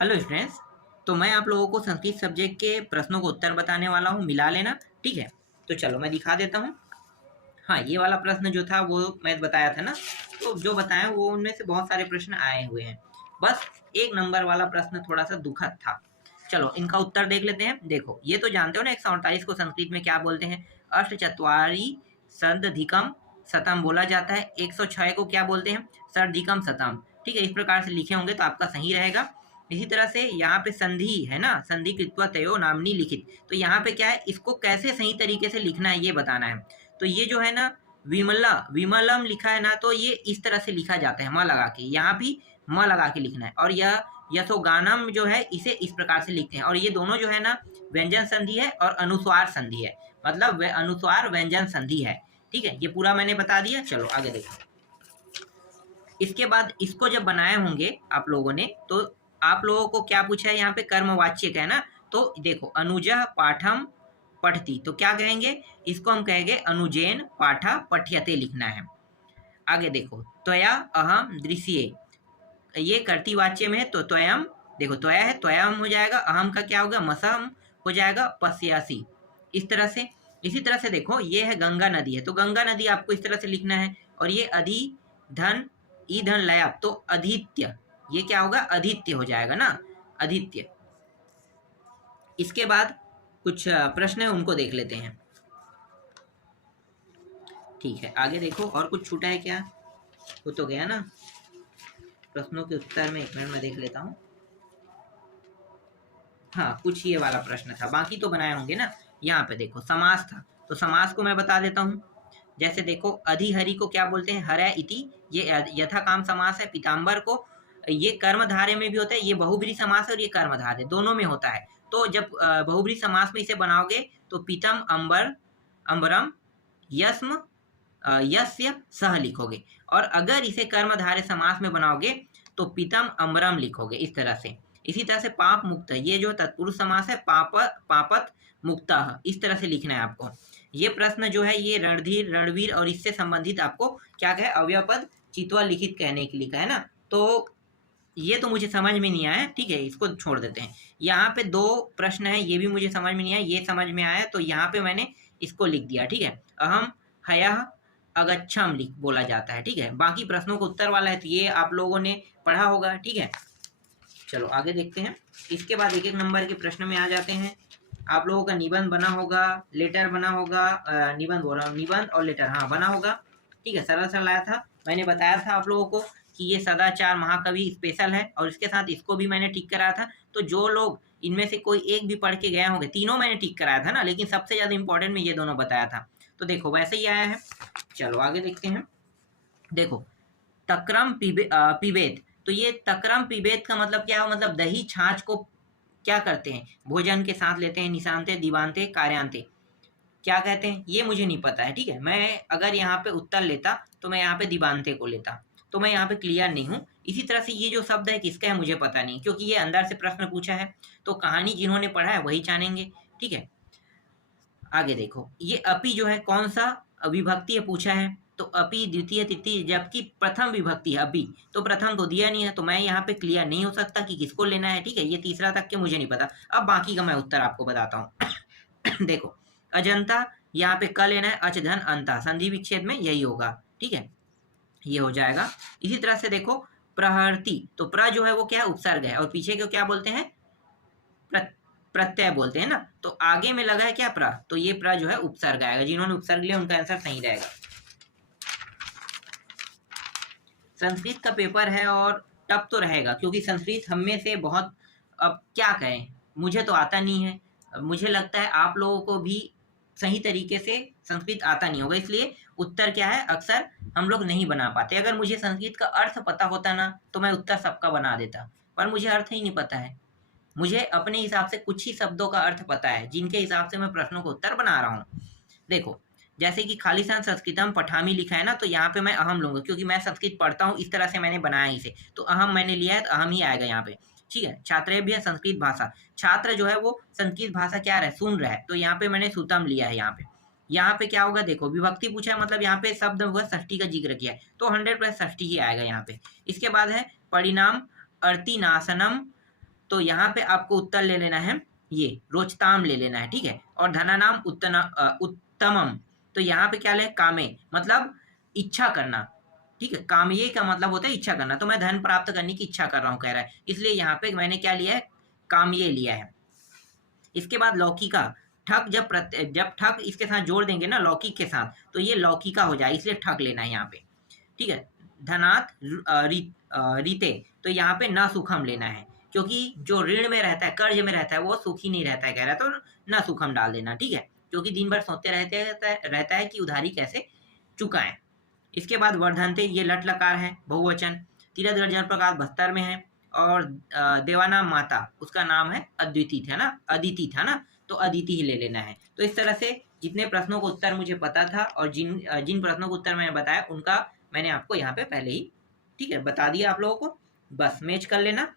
Hello students. तो मैं आप लोगों को संस्कृत सब्जेक्ट के प्रश्नों को उत्तर बताने वाला हूँ, मिला लेना। ठीक है, तो चलो मैं दिखा देता हूँ। हाँ, ये वाला प्रश्न जो था वो मैं बताया था ना, तो जो बताया वो उनमें से बहुत सारे प्रश्न आए हुए हैं। बस एक नंबर वाला प्रश्न थोड़ा सा दुखद था। चलो इनका उत्तर देख लेते हैं। देखो, ये तो जानते हो ना, 148 को संस्कृत में क्या बोलते हैं? अष्टचत्वारी सदधिकम शतम बोला जाता है। 106 को क्या बोलते हैं? षडधिकम शतम। ठीक है, इस प्रकार से लिखे होंगे तो आपका सही रहेगा। इसी तरह से यहाँ पे संधि है ना, संधि कृत्वा तयो नामनी लिखित। तो यहाँ पे क्या है, इसको कैसे सही तरीके से लिखना है ये बताना है। तो ये जो है ना, विमला विमलम लिखा है ना, तो ये इस तरह से लिखा जाता है, म लगा के। यहाँ भी म लगा के लिखना है। और यह यथोगानम जो है, इसे इस प्रकार से लिखते हैं। और ये दोनों जो है ना, व्यंजन संधि है और अनुस्वार संधि है, मतलब अनुस्वार व्यंजन संधि है। ठीक है, ये पूरा मैंने बता दिया। चलो आगे देखो। इसके बाद इसको जब बनाए होंगे आप लोगों ने, तो आप लोगों को क्या पूछा है यहाँ पे? कर्मवाच्य का है ना। तो देखो, अनुजः पाठम पठती, तो क्या कहेंगे? इसको हम कहेंगे अनुजेन पाठा पठ्यते लिखना है। आगे देखो, त्वया अहम दृश्ये, ये कर्तृवाच्य में है तो त्वयम। देखो, त्वया है, त्वयम हो जाएगा। अहम का क्या होगा? मसहम हो जाएगा, पश्यासी। इस तरह से। इसी तरह से देखो, ये है गंगा नदी है, तो गंगा नदी आपको इस तरह से लिखना है। और ये अधि धन ई धन लयाप, तो अधित्य, ये क्या होगा? अधित्य हो जाएगा ना, अधित्य। इसके बाद कुछ प्रश्न है, उनको देख लेते हैं। ठीक है, आगे देखो, और कुछ छूटा है क्या? वो तो गया ना प्रश्नों के उत्तर में। एक मिनट में देख लेता हूँ। हाँ, कुछ ये वाला प्रश्न था, बाकी तो बनाए होंगे ना। यहाँ पे देखो, समास था, तो समास को मैं बता देता हूँ। जैसे देखो, अधिहरि को क्या बोलते हैं? हरै इति, ये यथा काम समास है। पीताम्बर को, ये कर्मधारय में भी होता है, ये बहुब्रीहि समास है, और ये कर्मधारय दोनों में होता है। तो जब बहुब्रीहि समास में इसे बनाओगे तो पीतम अंबर अंबरम यस्म यस्य सह लिखोगे। और अगर इसे कर्मधारय समास में बनाओगे तो पीतम अम्बरम लिखोगे, इस तरह से। इसी तरह से पाप मुक्त, ये जो तत्पुरुष समास है, पापत मुक्तः, इस तरह से लिखना है आपको। ये प्रश्न जो है, ये रणधीर रणवीर और इससे संबंधित आपको क्या कहे? अवयव पद चित्वा लिखित कहने के लिए कहा है ना। तो ये तो मुझे समझ में नहीं आया, ठीक है, इसको छोड़ देते हैं। यहाँ पे दो प्रश्न है, ये भी मुझे समझ में नहीं आया, ये समझ में आया, तो यहाँ पे मैंने इसको लिख दिया। ठीक है, अहम हयः अगच्छम लिख बोला जाता है। ठीक है, बाकी प्रश्नों को उत्तर वाला है, तो ये आप लोगों ने पढ़ा होगा। ठीक है, चलो आगे देखते हैं। इसके बाद एक एक नंबर के प्रश्न में आ जाते हैं। आप लोगों का निबंध बना होगा, लेटर बना होगा, निबंध बोल रहा हूँ, निबंध और लेटर, हाँ बना होगा। ठीक है, सरल सरल आया था। मैंने बताया था आप लोगों को कि ये सदाचार महाकवि स्पेशल है, और इसके साथ इसको भी मैंने टिक कराया था। तो जो लोग इनमें से कोई एक भी पढ़ के गए होंगे, तीनों मैंने टिक कराया था ना, लेकिन सबसे ज़्यादा इंपॉर्टेंट में ये दोनों बताया था। तो देखो, वैसे ही आया है। चलो आगे देखते हैं। देखो, तक्रम पिबेत, तो ये तक्रम पिबेत का मतलब क्या है? मतलब दही छाछ को क्या करते हैं? भोजन के साथ लेते हैं। निशानते, दिवानते, कार्यांते, क्या कहते हैं? ये मुझे नहीं पता है। ठीक है, मैं अगर यहाँ पे उत्तर लेता तो मैं यहाँ पे दिवानते को लेता, तो मैं यहाँ पे क्लियर नहीं हूँ। इसी तरह से ये जो शब्द है किसका है मुझे पता नहीं, क्योंकि ये अंदर से प्रश्न पूछा है, तो कहानी जिन्होंने पढ़ा है वही जानेंगे। ठीक है, आगे देखो, ये अपी जो है कौन सा विभक्ति है पूछा है? तो अपी द्वितीय तृतीय, जबकि प्रथम विभक्ति है अपी, तो प्रथम तो दिया नहीं है, तो मैं यहाँ पे क्लियर नहीं हो सकता कि किसको लेना है। ठीक है, ये तीसरा तक के मुझे नहीं पता। अब बाकी का मैं उत्तर आपको बताता हूँ। देखो, अजंता, यहाँ पे क लेना है, अच धन अंता, संधि विच्छेद में यही होगा। ठीक है, ये हो जाएगा। इसी तरह से देखो, प्रहर्ति, तो प्र जो है वो क्या है? उपसर्ग है, और पीछे को क्या बोलते हैं? प्रत्यय बोलते हैं ना। तो आगे में लगा है क्या? प्र, तो ये प्र जो है उपसर्ग आएगा। जिन्होंने उपसर्ग लिया उनका आंसर सही रहेगा। संस्कृत का पेपर है और टफ तो रहेगा, क्योंकि संस्कृत हम में से बहुत, अब क्या कहें, मुझे तो आता नहीं है। मुझे लगता है आप लोगों को भी सही तरीके से संस्कृत आता नहीं होगा, इसलिए उत्तर क्या है, अक्सर हम लोग नहीं बना पाते। अगर मुझे संस्कृत का अर्थ पता होता ना, तो मैं उत्तर सबका बना देता, पर मुझे अर्थ ही नहीं पता है। मुझे अपने हिसाब से कुछ ही शब्दों का अर्थ पता है, जिनके हिसाब से मैं प्रश्नों का उत्तर बना रहा हूँ। देखो, जैसे कि खालिसान संस्कृतम पठामी लिखा है ना, तो यहाँ पे मैं अहम लूंगा, क्योंकि मैं संस्कृत पढ़ता हूँ, इस तरह से मैंने बनाया इसे, तो अहम मैंने लिया है, तो अहम ही आएगा यहाँ पे। ठीक है, छात्रेभ्य संस्कृत भाषा, छात्र जो है वो संस्कृत भाषा क्या रहा है? सुन रहा है, तो यहाँ पे मैंने सुतम लिया है। यहाँ पे क्या होगा? देखो, विभक्ति पूछा है, मतलब यहाँ पे शब्द होगा, षष्ठी का जिक्र किया है, तो 100% षष्ठी ही आएगा यहाँ पे। इसके बाद है परिणाम अर्तिनाशनम तो यहाँ पे आपको उत्तर ले लेना है, ये रोचताम ले लेना है, ठीक है। और धनानाम उत्तमम, तो यहाँ पे क्या ले, कामे मतलब इच्छा करना, ठीक है। कामये का मतलब होता है इच्छा करना, तो मैं धन प्राप्त करने की इच्छा कर रहा हूँ कह रहा है, इसलिए यहाँ पे मैंने क्या लिया है, कामये लिया है। इसके बाद लौकिका, ठक जब ठक इसके साथ जोड़ देंगे ना लौकिक के साथ, तो ये लौकिका हो जाए, इसलिए ठक लेना है यहाँ पे, ठीक है। धनात रीते, तो यहाँ पे ना सुखम लेना है, क्योंकि जो ऋण में रहता है, कर्ज में रहता है, वो सुखी नहीं रहता है कह रहा है, तो ना सुखम डाल देना, ठीक है। क्योंकि दिन भर सोचते रहता है कि उधारी कैसे चुकाएं। इसके बाद वर्धनते, ये लट लकार है, बहुवचन। तीरथगढ़ जन प्रकार बस्तर में है, और देवानाम माता, उसका नाम है अद्विति था ना, अदिति था ना, तो अदिति ही ले लेना है। तो इस तरह से जितने प्रश्नों को उत्तर मुझे पता था और जिन प्रश्नों को उत्तर मैंने बताया उनका मैंने आपको यहाँ पे पहले ही, ठीक है, बता दिया आप लोगों को, बस मैच कर लेना।